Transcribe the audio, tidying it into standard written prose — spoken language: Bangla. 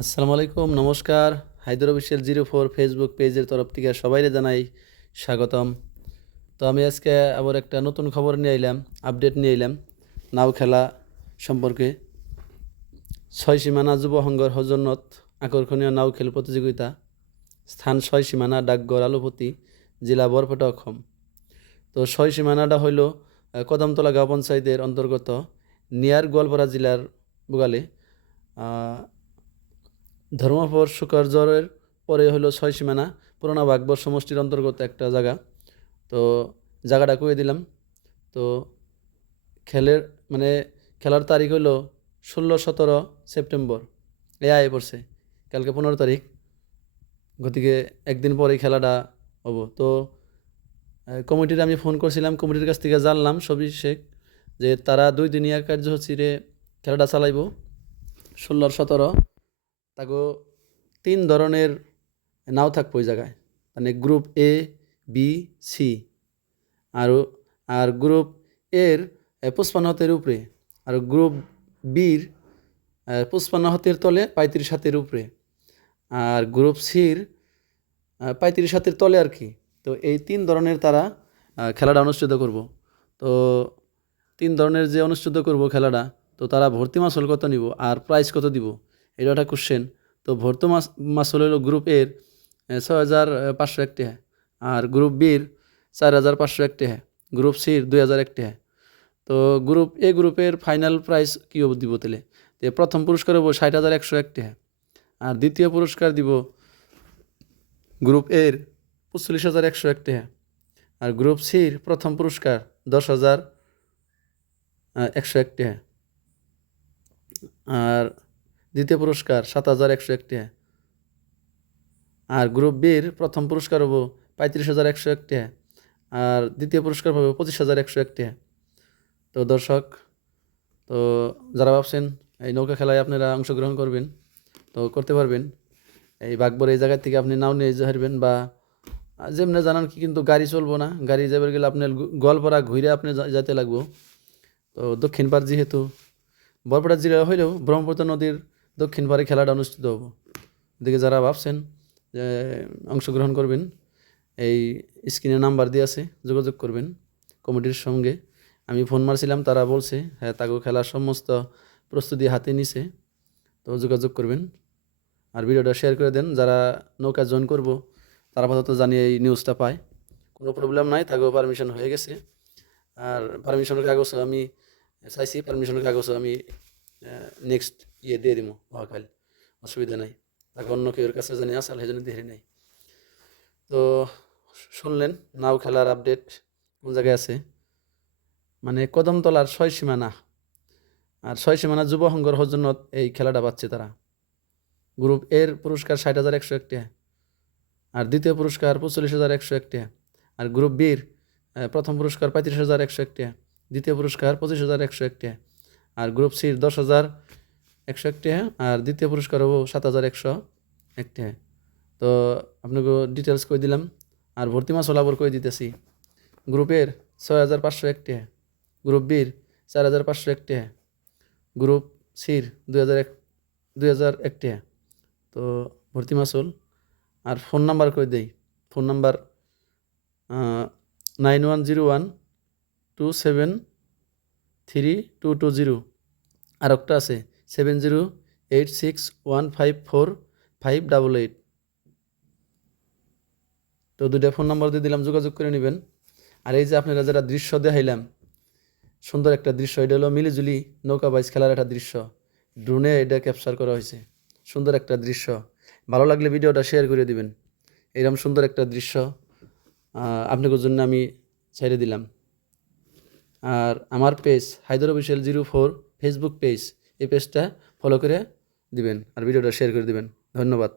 আসসালামু আলাইকুম, নমস্কার। হায়দর অফিসিয়াল 04 ফেসবুক পেজের তরফ থেকে সবাইরে জানাই স্বাগতম। তো আমি আজকে আবার একটা নতুন খবর নিয়ে আইলাম, আপডেট নিয়ে আইলাম নাও খেলা সম্পর্কে। ছয় সীমানা যুব সংঘর সৌজন্যত আকর্ষণীয় নাও খেল প্রতিযোগিতা, স্থান ছয় সীমানা, ডাকঘর আলুপতি, জেলা বরপেটা, অসম। তো ছয় সীমানাটা হইল কদমতলা গাঁও পঞ্চায়েতের অন্তর্গত নিয়ার গোয়ালপাড়া জেলার বুগালে। ধর্মপুর শুকারজরের পরে হলো ছয় সীমানা, পুরোনো বাগবর সমষ্টির অন্তর্গত একটা জায়গা। তো জায়গাটা কয়ে দিলাম। তো খেলের মানে খেলার তারিখ হলো 16-17 সেপ্টেম্বর, আয় পড়ছে। কালকে 15 তারিখ, গতিকে একদিন পরেই খেলাটা হব। তো কমিটির আমি ফোন করছিলাম, কমিটির কাছ থেকে জানলাম সবিশেষ যে তারা 2 দিনিয়া কার্যসূচিরে খেলাটা চালাইব। 16-17 তাকে 3 ধরনের নাও থাকবো ওই জায়গায়, মানে গ্রুপ এ, বি, সি। আর গ্রুপ এর 55 হাতের উপরে, আর গ্রুপ বির 55 হাতের তলে 35 হাতের উপরে, আর গ্রুপ সির 35 হাতের তলে আর কি। তো এই 3 ধরনের তারা খেলাটা অনুষ্ঠিত করব। তো 3 ধরনের যে অনুষ্ঠিত করব খেলাটা, তো তারা ভর্তি মাসুল কত নিব আর প্রাইজ কত দিব, এটা একটা কোশ্চেন। তো ভর্তি মাসুল হলো গ্রুপ এর 6,501 টাকা, আর গ্রুপ বির 4,501 টাকা, গ্রুপ সির 2,001 টাকা। তো গ্রুপ এ গ্রুপের ফাইনাল প্রাইজ কী দিব তাহলে? তো প্রথম পুরস্কার হবো 60,101 টাকা, আর দ্বিতীয় পুরস্কার দিব গ্রুপ এর 45,101 টাকা, আর গ্রুপ সির প্রথম পুরস্কার 10,101 টাকা, আর দ্বিতীয় পুরস্কার 7,101 টাকা, আর গ্রুপ বির প্রথম পুরস্কার হবো 35,101 টাকা, আর দ্বিতীয় পুরস্কার পাবে 25,101 টাকা। তো দর্শক, তো যারা ভাবছেন এই নৌকা খেলায় আপনারা অংশগ্রহণ করবেন, তো করতে পারবেন। এই বাগবর এই জায়গা থেকে আপনি নাও নিয়ে হারবেন, বা যেমনি জানান কি, কিন্তু গাড়ি চলবো না। গাড়ি যাবার গেলে আপনার গোয়ালপাড়া ঘুরে আপনি যাইতে লাগবো। তো দক্ষিণ পাড় যেহেতু বরপেটা জেলা হইলেও ব্রহ্মপুত্র নদীর দক্ষিণ পাড়ে খেলাটা অনুষ্ঠিত হবো। এদিকে যারা ভাবছেন যে অংশগ্রহণ করবেন, এই স্ক্রিনে নাম্বার দিয়ে আছে, যোগাযোগ করবেন কমিটির সঙ্গে। আমি ফোন মারছিলাম, তারা বলছে হ্যাঁ তাকে খেলার সমস্ত প্রস্তুতি হাতে নিছে। তো যোগাযোগ করবেন আর ভিডিওটা শেয়ার করে দেন। যারা নৌকা জয়েন করব তারা আপাতত জানিয়ে এই নিউজটা পায়, কোনো প্রবলেম নাই, তাকেও পারমিশন হয়ে গেছে। আর পারমিশনের কাগজ আমি চাইছি, পারমিশনের কাগজ আমি নেক্সট দিয়ে দিব মহাকাল, অসুবিধা নাই। তাকে অন্য কেউর কাছে জানি আসাল সেই জন্য দেরি নেই। তো শুনলেন নাও খেলার আপডেট কোন জায়গায় আছে, মানে কদমতলার ছয় সীমানা, আর ছয় সীমানা যুব সংঘর সৌজন্যত এই খেলাটা পাচ্ছে তারা। গ্রুপ এর পুরস্কার 60,101 টাকা, আর দ্বিতীয় পুরস্কার 45,101 টাকা, আর গ্রুপ বির প্রথম পুরস্কার 35,101 টাকা, দ্বিতীয় পুরস্কার 25,101 টাকা, আর গ্রুপ সির 10,101 টাকা, আর দ্বিতীয় পুরস্কার হবো 7,101 টাকা। তো আপনাকে ডিটেলস কই দিলাম, আর ভর্তি মাস হলাবর কই দিতেছি। গ্রুপের 6,501 টাকা, গ্রুপ বির 4,501 টাকা, গ্রুপ সির 2,001 টাকা। তো ভর্তি মাসুল আর ফোন নাম্বার কই দেই, ফোন নাম্বার 9101273220, আর একটা আছে 7086154588। তো দুইটা ফোন নাম্বার দিয়ে দিলাম, যোগাযোগ করে নেবেন। আর এই যে আপনারা যারা দৃশ্য দেখাইলাম, সুন্দর একটা দৃশ্য, এটা হলো মিলিজুলি নৌকা বাইচ খেলার একটা দৃশ্য, ড্রোনে এটা ক্যাপচার করা হয়েছে। সুন্দর একটা দৃশ্য, ভালো লাগলে ভিডিওটা শেয়ার করে দিবেন। এরকম সুন্দর একটা দৃশ্য আপনাদের জন্য আমি ছেড়ে দিলাম। আর আমার page Haider official 04 Facebook page, এই পেজটা ফলো করে দিবেন আর ভিডিওটা শেয়ার করে দিবেন। ধন্যবাদ।